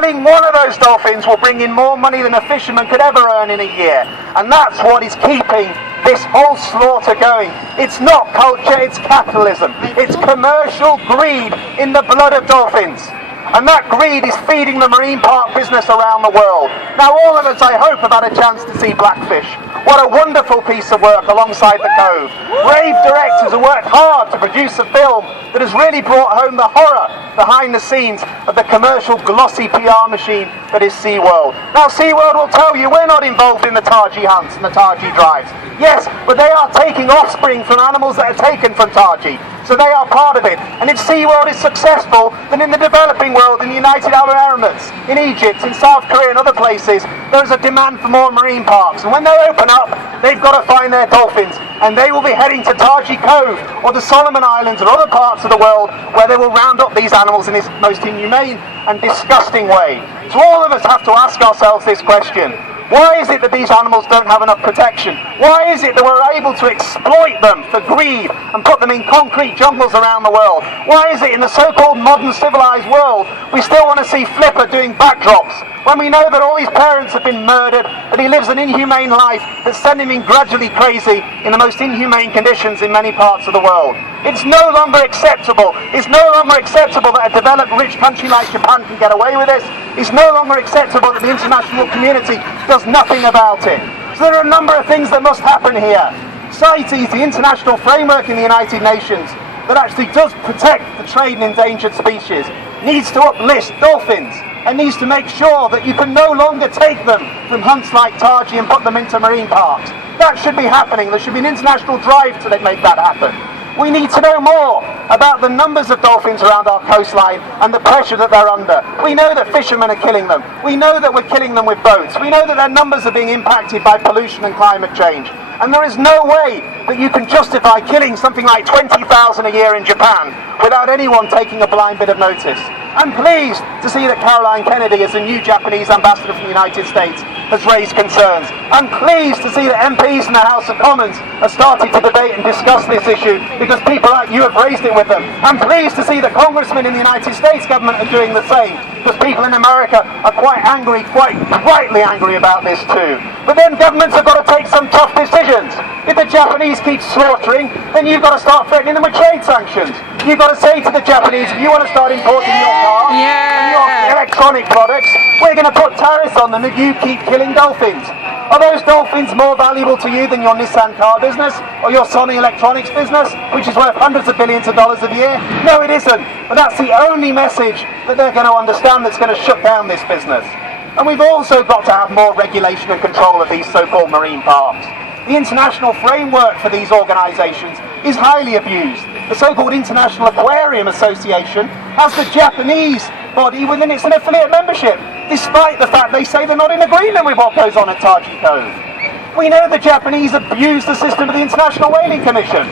Killing one of those dolphins will bring in more money than a fisherman could ever earn in a year. And that's what is keeping this whole slaughter going. It's not culture, it's capitalism. It's commercial greed in the blood of dolphins. And that greed is feeding the marine park business around the world. Now all of us, I hope, have had a chance to see Blackfish. What a wonderful piece of work alongside the Cove. Brave directors who worked hard to produce a film that has really brought home the horror behind the scenes of the commercial glossy PR machine that is SeaWorld. Now SeaWorld will tell you we're not involved in the Taji hunts and the Taji drives. Yes, but they are taking offspring from animals that are taken from Taji. So they are part of it. And if SeaWorld is successful, then in the developing world, in the United Arab Emirates, in Egypt, in South Korea and other places, there is a demand for more marine parks. And when they open up, they've got to find their dolphins. And they will be heading to Taji Cove or the Solomon Islands or other parts of the world where they will round up these animals in this most inhumane and disgusting way. So all of us have to ask ourselves this question. Why is it that these animals don't have enough protection? Why is it that we're able to exploit them for greed and put them in concrete jungles around the world? Why is it in the so-called modern civilized world we still want to see Flipper doing backdrops when we know that all his parents have been murdered, that he lives an inhumane life that's sending him gradually crazy in the most inhumane conditions in many parts of the world? It's no longer acceptable. It's no longer acceptable that a developed rich country like Japan can get away with this. It's no longer acceptable that the international community does nothing about it. So there are a number of things that must happen here. CITES, the international framework in the United Nations that actually does protect the trade in endangered species, needs to uplist dolphins and needs to make sure that you can no longer take them from hunts like Taji and put them into marine parks. That should be happening. There should be an international drive to make that happen. We need to know more about the numbers of dolphins around our coastline and the pressure that they're under. We know that fishermen are killing them. We know that we're killing them with boats. We know that their numbers are being impacted by pollution and climate change. And there is no way that you can justify killing something like 20,000 a year in Japan without anyone taking a blind bit of notice. I'm pleased to see that Caroline Kennedy, as the new Japanese ambassador from the United States, has raised concerns. I'm pleased to see that MPs in the House of Commons have started to debate and discuss this issue because people like you have raised it with them. I'm pleased to see that congressmen in the United States government are doing the same because people in America are quite angry, quite rightly angry about this too. But then governments have got to take some tough decisions. If the Japanese keep slaughtering, then you've got to start threatening them with trade sanctions. You've got to say to the Japanese, if you want to start importing your car and your electronic products, we're going to put tariffs on them if you keep killing dolphins. Are those dolphins more valuable to you than your Nissan car business or your Sony electronics business, which is worth hundreds of billions of dollars a year? No, it isn't. But that's the only message that they're going to understand that's going to shut down this business. And we've also got to have more regulation and control of these so-called marine parks. The international framework for these organisations is highly abused. The so-called International Aquarium Association has the Japanese body within its affiliate membership, despite the fact they say they're not in agreement with what goes on at Taji Cove. We know the Japanese abuse the system of the International Whaling Commission,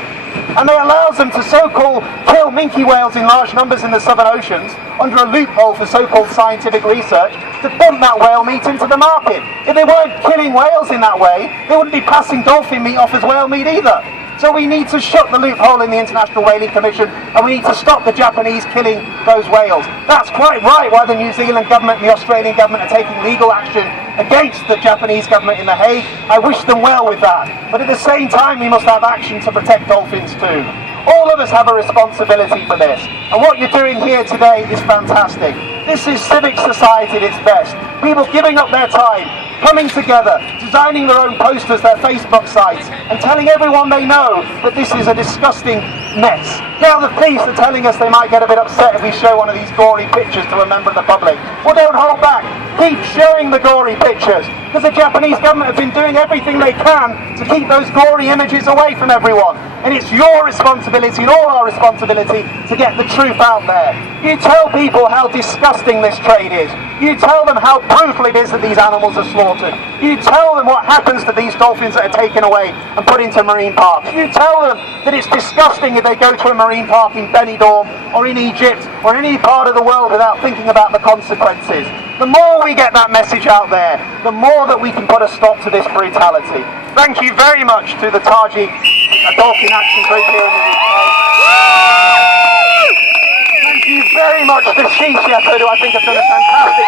and they allow them to so-called kill minke whales in large numbers in the southern oceans under a loophole for so-called scientific research to pump that whale meat into the market. If they weren't killing whales in that way, they wouldn't be passing dolphin meat off as whale meat either. So we need to shut the loophole in the International Whaling Commission, and we need to stop the Japanese killing those whales. That's quite right why the New Zealand government and the Australian government are taking legal action against the Japanese government in The Hague. I wish them well with that. But at the same time, we must have action to protect dolphins too. All of us have a responsibility for this. And what you're doing here today is fantastic. This is civic society at its best. People giving up their time, coming together, designing their own posters, their Facebook sites, and telling everyone they know that this is a disgusting mess. Now the police are telling us they might get a bit upset if we show one of these gory pictures to a member of the public. Well, don't hold back. Keep showing the gory pictures, because the Japanese government have been doing everything they can to keep those gory images away from everyone. And it's your responsibility and all our responsibility to get the truth out there. You tell people how disgusting this trade is. You tell them how brutal it is that these animals are slaughtered. You tell them what happens to these dolphins that are taken away and put into marine parks. You tell them that it's disgusting if they go to a marine park in Benidorm or in Egypt or in any part of the world without thinking about the consequences. The more we get that message out there, the more that we can put a stop to this brutality. Thank you very much to the Taji Dolphin Action Group here in the UK. Thank you very much to Sea Shepherd, who I think have done a fantastic